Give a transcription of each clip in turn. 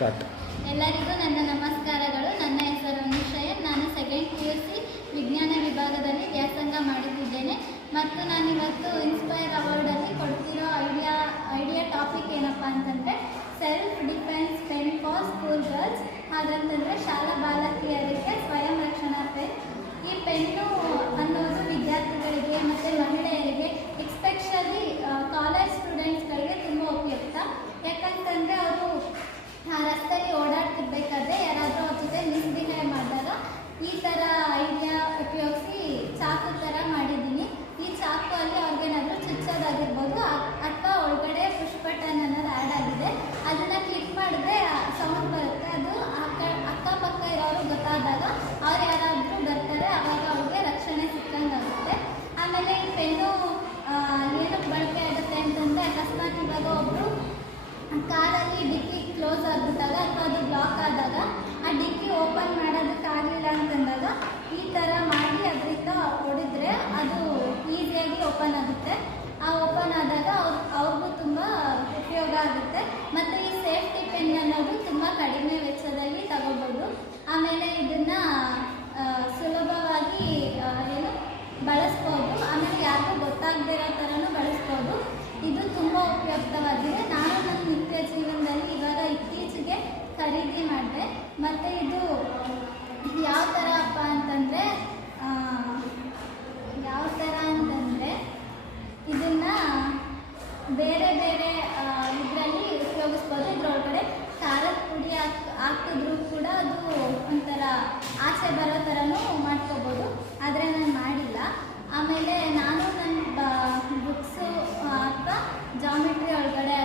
Start. ಎಲ್ಲರಿಗೂ ನನ್ನ ನಮಸ್ಕಾರಗಳು. ನನ್ನ ಹೆಸರು ನಿಶಯನ್. ನಾನು ಸೆಕೆಂಡ್ PUC ವಿಜ್ಞಾನ ವಿಭಾಗದಲ್ಲಿ ವ್ಯಾಸಂಗ ಮಾಡುತ್ತಿದ್ದೇನೆ ಮತ್ತು ನಾನಿವತ್ತು ಇನ್ಸ್ಪೈರ್ ಅವಾರ್ಡಲ್ಲಿ ಕೊಡ್ತಿರೋ ಐಡಿಯಾ ಟಾಪಿಕ್ ಏನಪ್ಪ ಅಂತಂದರೆ self defence pen for school girls. ಹಾಗಂತಂದರೆ ಶಾಲಾ ಬಾಲಕಿಯರಿಗೆ ಸ್ವಯಂ ರಕ್ಷಣಾ ಪೆನ್. ಈ ಪೆನ್ನು ಅನ್ನೋದು ವಿದ್ಯಾರ್ಥಿಗಳಿಗೆ ಮತ್ತು ಮಹಿಳೆಯರಿಗೆ ಎಸ್ಪೆಷಲಿ ಕಾಲೇಜ್ ಸ್ಟೂಡೆಂಟ್ಸ್ಗಳಿಗೆ ತುಂಬ ಉಪಯುಕ್ತ. ಯಾಕಂತಂದರೆ ಅವರು ರಸ್ತೆಯಲ್ಲಿ ಓಡಾಡ್ತಿರ್ಬೇಕಾದ್ರೆ ಯಾರಾದರೂ ಅವ್ರ ಜೊತೆ ಮಿಸ್ಬಿಹೇವ್ ಮಾಡಿದಾಗ ಈ ಥರ ಐಡಿಯಾ ಉಪಯೋಗಿಸಿ ಚಾಕು ಥರ ಮಾಡಿದ್ದೀನಿ. ಈ ಚಾಕು ಅಲ್ಲಿ ಅವ್ರಿಗೇನಾದರೂ ಚುಚ್ಚೋದಾಗಿರ್ಬೋದು ಅಥವಾ ಒಳಗಡೆ ಪುಷ್ ಬಟನ್ ಅನ್ನೋದು ಆ್ಯಡ್ ಆಗಿದೆ. ಅದನ್ನು ಕ್ಲಿಕ್ ಮಾಡಿದ್ರೆ ಸೌಂಡ್ ಬರುತ್ತೆ. ಅದು ಅಕ್ಕಪಕ್ಕ ಇರೋರು ಗೊತ್ತಾದಾಗ ಅವ್ರು ಯಾರಾದರೂ ಬರ್ತಾರೆ, ಆವಾಗ ಅವ್ರಿಗೆ ರಕ್ಷಣೆ ಸಿಕ್ಕಂಗಾಗುತ್ತೆ. ಆಮೇಲೆ ಈ ಪೆನ್ನು ಏನಕ್ಕೆ ಬಳಕೆ ಆಗುತ್ತೆ ಅಂತಂದರೆ ಅಕಸ್ಮಾತ್ ಇವಾಗ ಒಬ್ಬರು ಕಾರಲ್ಲಿ ಡಿಕ್ಕಿ ಕ್ಲೋಸ್ ಆಗಿಬಿಟ್ಟಾಗ ಅಥವಾ ಅದು ಬ್ಲಾಕ್ ಆದಾಗ ಆ ಡಿಕ್ಕಿ ಓಪನ್ ಮಾಡೋದಕ್ಕಾಗಲಿಲ್ಲ ಅಂತಂದಾಗ ಈ ಥರ ಮಾಡಿ ಅದರಿಂದ ಹೊಡೆದ್ರೆ ಅದು ಈಸಿಯಾಗಿ ಓಪನ್ ಆಗುತ್ತೆ. ಆ ಓಪನ್ ಆದಾಗ ಅವ್ರಿಗೂ ತುಂಬ ಉಪಯೋಗ ಆಗುತ್ತೆ. ಮತ್ತು ಈ ಸೇಫ್ಟಿ ಪೆನ್ ಅನ್ನೋದು ತುಂಬ ಕಡಿಮೆ ವೆಚ್ಚದಲ್ಲಿ ತಗೋಬೋದು. ಆಮೇಲೆ ಇದನ್ನು ಸುಲಭವಾಗಿ ಬಳಸ್ಬೋದು. ಆಮೇಲೆ ಯಾರಿಗೂ ಗೊತ್ತಾಗದೇ ಇರೋ ಥರನೂ ಬಳಸ್ಬೋದು. ಇದು ತುಂಬ ಉಪಯುಕ್ತವಾಗಿದೆ. ನಾನು ನನ್ನ ನಿತ್ಯ ಜೀವನದಲ್ಲಿ ಇವಾಗ ಇತ್ತೀಚೆಗೆ ಖರೀದಿ ಮಾಡಿದೆ. ಮತ್ತು ಇದು ಯಾವ ಥರ ಅಂತಂದರೆ ಇದನ್ನು ಬೇರೆ ಬೇರೆ ಇದರಲ್ಲಿ ಉಪಯೋಗಿಸ್ಬೋದು. ಇದರೊಳಗಡೆ ಖಾರದ ಪುಡಿ ಹಾಕಿದ್ರೂ ಕೂಡ ಅದು ಒಂಥರ ಆಸೆ ಬರೋ ಥರನೂ ಮಾಡ್ಕೋಬೋದು. ಆದರೆ ನಾನು ಮಾಡಿಲ್ಲ. ಆಮೇಲೆ ನಾನು ನನ್ನ ಬುಕ್ಸು ಅಥವಾ ಜಾಮಿಟ್ರಿ ಒಳಗಡೆ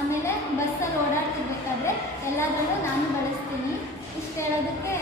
ಆಮೇಲೆ ಬಸ್ಸಲ್ಲಿ ಓಡಾಡ್ತಿರ್ಬೇಕಾದ್ರೆ ಎಲ್ಲದರಲ್ಲೂ ನಾನು ಬಳಸ್ತೀನಿ. ಇಷ್ಟು ಹೇಳೋದಕ್ಕೆ